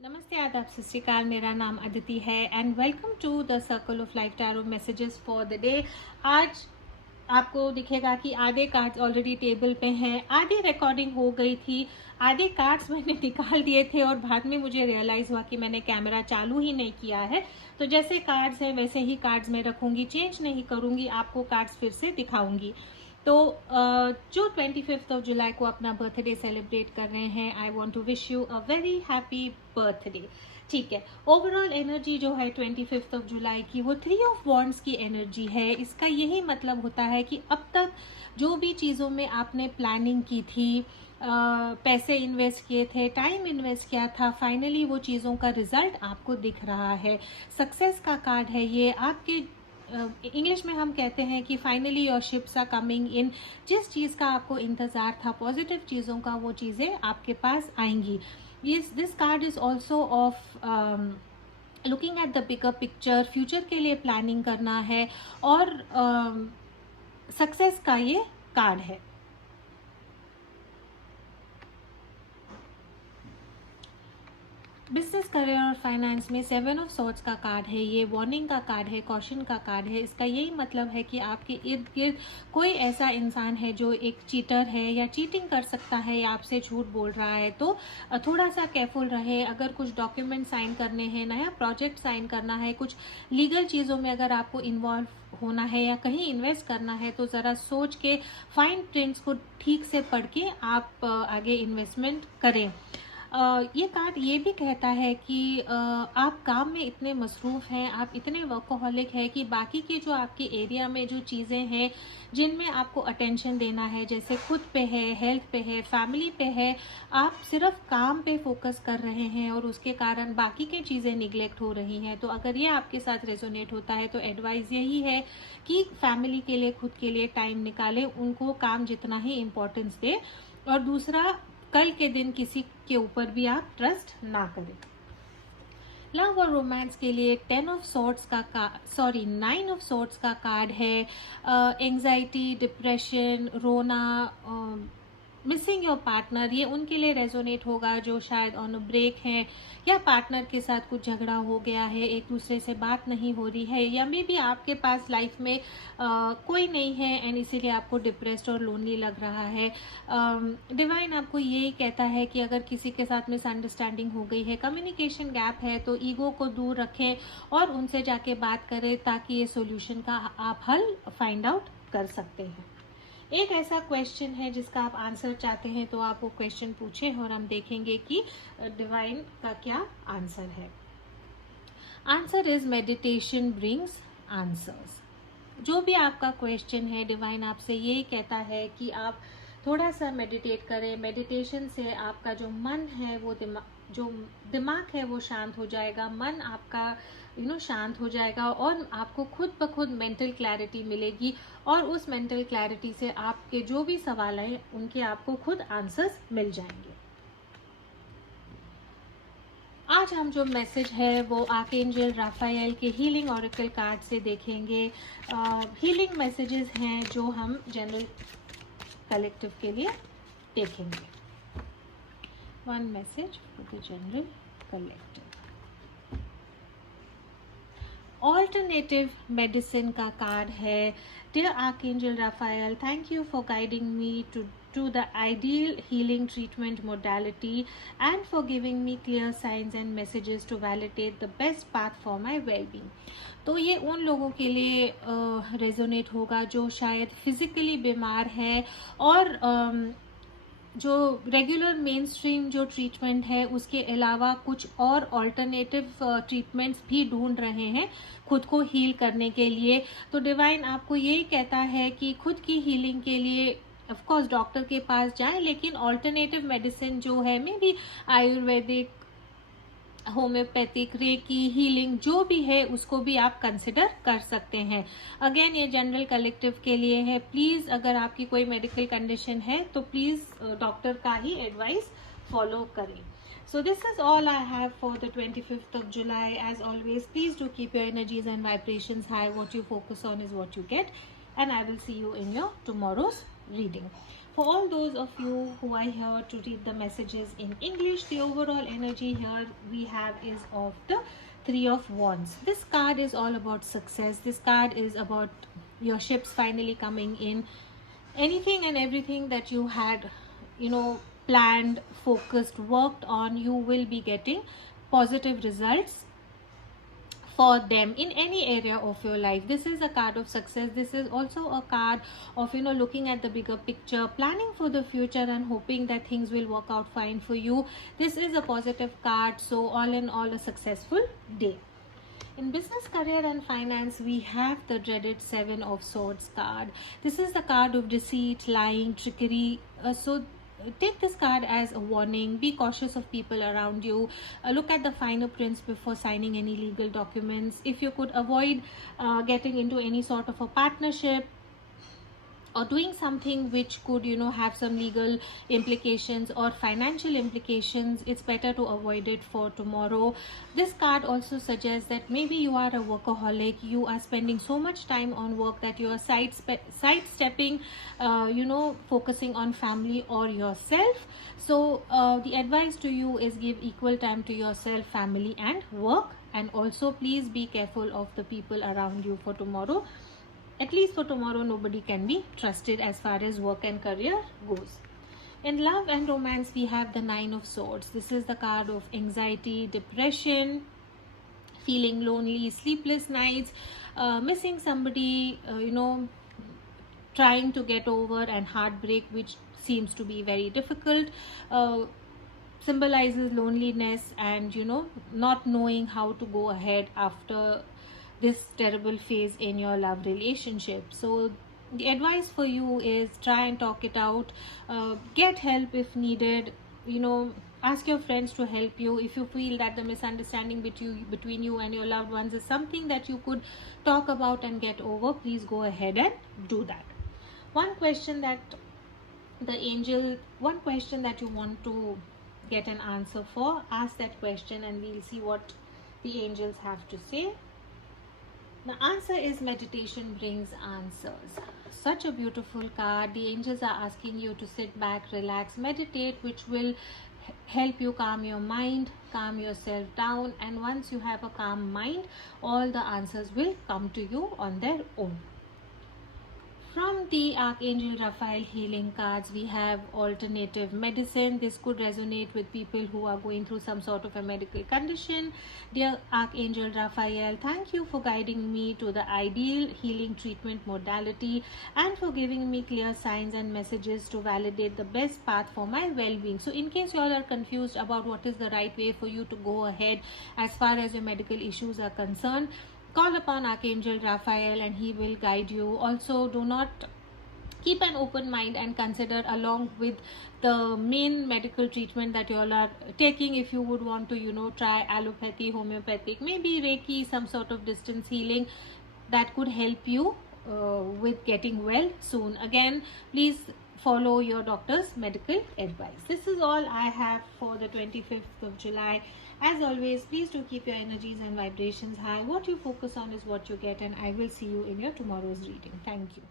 नमस्ते, आदाब, सत श्री अकाल। मेरा नाम अदिति है and welcome to the circle of life tarot messages for the day. आज आपको दिखेगा कि आधे कार्ड्स ऑलरेडी टेबल पे हैं, आधी रिकॉर्डिंग हो गई थी, आधे कार्ड्स मैंने निकाल दिए थे और बाद में मुझे रियलाइज़ हुआ कि मैंने कैमरा चालू ही नहीं किया है। तो जैसे कार्ड्स हैं वैसे ही कार्ड्स मैं रखूँगी, चेंज नहीं करूँगी, आपको कार्ड्स फिर से दिखाऊँगी। तो जो 25 ऑफ जुलाई को अपना बर्थडे सेलिब्रेट कर रहे हैं, I want to wish you a very happy birthday. ठीक है, ओवरऑल एनर्जी जो है 25 ऑफ जुलाई की वो 3 ऑफ वॉन्ड्स की एनर्जी है। इसका यही मतलब होता है कि अब तक जो भी चीज़ों में आपने प्लानिंग की थी, पैसे इन्वेस्ट किए थे, टाइम इन्वेस्ट किया था, फाइनली वो चीज़ों का रिजल्ट आपको दिख रहा है। सक्सेस का कार्ड है ये। आपके इंग्लिश में हम कहते हैं कि finally your ships are coming in. जिस चीज़ का आपको इंतज़ार था, पॉजिटिव चीज़ों का, वो चीज़ें आपके पास आएंगी। This card is also of looking at the bigger picture. Future के लिए प्लानिंग करना है और सक्सेस का ये कार्ड है। बिजनेस, करियर और फाइनेंस में 7 ऑफ सॉर्ड्स का कार्ड है ये। वार्निंग का कार्ड है, कॉशन का कार्ड है। इसका यही मतलब है कि आपके इर्द गिर्द कोई ऐसा इंसान है जो एक चीटर है या चीटिंग कर सकता है या आपसे झूठ बोल रहा है। तो थोड़ा सा केयरफुल रहे। अगर कुछ डॉक्यूमेंट साइन करने हैं, नया प्रोजेक्ट साइन करना है, कुछ लीगल चीज़ों में अगर आपको इन्वॉल्व होना है या कहीं इन्वेस्ट करना है, तो ज़रा सोच के फाइन प्रिंट्स को ठीक से पढ़ के आप आगे इन्वेस्टमेंट करें। ये कार्ड ये भी कहता है कि आप काम में इतने मसरूफ़ हैं, आप इतने वर्कोहॉलिक हैं कि बाकी के जो आपके एरिया में जो चीज़ें हैं जिनमें आपको अटेंशन देना है, जैसे खुद पे है, हेल्थ पे है, फैमिली पे है, आप सिर्फ काम पे फोकस कर रहे हैं और उसके कारण बाकी की चीज़ें निगलेक्ट हो रही हैं। तो अगर ये आपके साथ रेजोनेट होता है तो एडवाइस यही है कि फैमिली के लिए, खुद के लिए टाइम निकालें, उनको काम जितना ही इम्पोर्टेंस दें। और दूसरा, कल के दिन किसी के ऊपर भी आप ट्रस्ट ना करें। लव और रोमांस के लिए 9 ऑफ सॉर्ड्स का कार्ड है। एंजाइटी, डिप्रेशन, रोना, मिसिंग योर पार्टनर, ये उनके लिए रेजोनेट होगा जो शायद ऑन अ ब्रेक हैं या पार्टनर के साथ कुछ झगड़ा हो गया है, एक दूसरे से बात नहीं हो रही है, या मे बी आपके पास लाइफ में कोई नहीं है एंड इसीलिए आपको डिप्रेस्ड और लोनली लग रहा है। डिवाइन आपको यही कहता है कि अगर किसी के साथ मिसअंडरस्टैंडिंग हो गई है, कम्युनिकेशन गैप है, तो ईगो को दूर रखें और उनसे जाके बात करें ताकि ये सॉल्यूशन का आप हल फाइंड आउट कर सकते हैं। एक ऐसा क्वेश्चन है जिसका आप आंसर चाहते हैं तो आप वो क्वेश्चन पूछें और हम देखेंगे कि डिवाइन का क्या आंसर है। Answer is meditation brings answers. जो भी आपका क्वेश्चन है, डिवाइन आपसे ये कहता है कि आप थोड़ा सा मेडिटेट करें। मेडिटेशन से आपका जो मन है वो दिमाग है वो शांत हो जाएगा, मन आपका शांत हो जाएगा और आपको खुद ब खुद मेंटल क्लैरिटी मिलेगी और उस मेंटल क्लैरिटी से आपके जो भी सवाल हैं उनके आपको खुद आंसर्स मिल जाएंगे। आज हम जो मैसेज है वो आर्कएंजल राफाएल के हीलिंग ऑरेकल कार्ड से देखेंगे। हीलिंग मैसेजेस हैं जो हम जनरल कलेक्टिव के लिए देखेंगे। One message for the general collective. Alternative medicine का कार्ड है। Dear archangel Raphael, thank you for guiding me to the ideal healing treatment modality and for giving me clear signs and messages to validate the best path for my well-being। तो ये उन लोगों के लिए resonate होगा जो शायद physically बीमार है और जो रेगुलर मेन स्ट्रीम जो ट्रीटमेंट है उसके अलावा कुछ और ऑल्टरनेटिव ट्रीटमेंट्स भी ढूंढ रहे हैं खुद को हील करने के लिए। तो डिवाइन आपको यही कहता है कि खुद की हीलिंग के लिए ऑफ कोर्स डॉक्टर के पास जाएं, लेकिन ऑल्टरनेटिव मेडिसिन जो है, maybe Ayurvedic, homeopathic, reiki, healing जो भी है उसको भी आप कंसिडर कर सकते हैं। अगेन ये जनरल कलेक्टिव के लिए है। प्लीज़ अगर आपकी कोई मेडिकल कंडीशन है तो प्लीज़ डॉक्टर का ही एडवाइस फॉलो करें। So this is all I have for the 25th of July. As always, please do keep your energies and vibrations high. What you focus on is what you get. And I will see you in your tomorrow's reading. For all those of you who are here to read the messages in English, the overall energy here we have is of the Three of Wands. This card is all about success. This card is about your ships finally coming in. Anything and everything that you had, planned, focused, worked on, you will be getting positive results for them in any area of your life. This is a card of success. This is also a card of looking at the bigger picture, planning for the future, and hoping that things will work out fine for you. This is a positive card, so all in all, a successful day. In business, career and finance, we have the dreaded Seven of Swords card. This is the card of deceit, lying, trickery. So take this card as a warning. Be cautious of people around you. Look at the finer prints before signing any legal documents. If you could avoid getting into any sort of a partnership or doing something which could have some legal implications or financial implications, it's better to avoid it for tomorrow. This card also suggests that maybe you are a workaholic. You are spending so much time on work that you are sidestepping focusing on family or yourself. So the advice to you is give equal time to yourself, family and work. And also please be careful of the people around you for tomorrow. At least for tomorrow, nobody can be trusted as far as work and career goes. In love and romance, we have the Nine of Swords. This is the card of anxiety, depression, feeling lonely, sleepless nights, missing somebody, trying to get over, and heartbreak, which seems to be very difficult. Symbolizes loneliness and, not knowing how to go ahead after this terrible phase in your love relationship. So the advice for you is try and talk it out, get help if needed, ask your friends to help you. If you feel that the misunderstanding between you and your loved ones is something that you could talk about and get over, please go ahead and do that. One question that you want to get an answer for, ask that question and we'll see what the angels have to say. The answer is meditation brings answers. Such a beautiful card. The angels are asking you to sit back, relax, meditate, which will help you calm your mind, calm yourself down. And once you have a calm mind, all the answers will come to you on their own. From the Archangel Raphael healing cards, we have alternative medicine. This could resonate with people who are going through some sort of a medical condition. Dear Archangel Raphael, thank you for guiding me to the ideal healing treatment modality and for giving me clear signs and messages to validate the best path for my well-being. So in case you all are confused about what is the right way for you to go ahead as far as your medical issues are concerned, call upon Archangel Raphael and he will guide you. Also, do not keep an open mind and consider along with the main medical treatment that you all are taking, if you would want to try allopathy, homeopathic, maybe Reiki, some sort of distance healing that could help you with getting well soon. Again, please follow your doctor's medical advice. This is all I have for the 25th of July. As always, please do keep your energies and vibrations high. What you focus on is what you get, and I will see you in your tomorrow's reading. Thank you.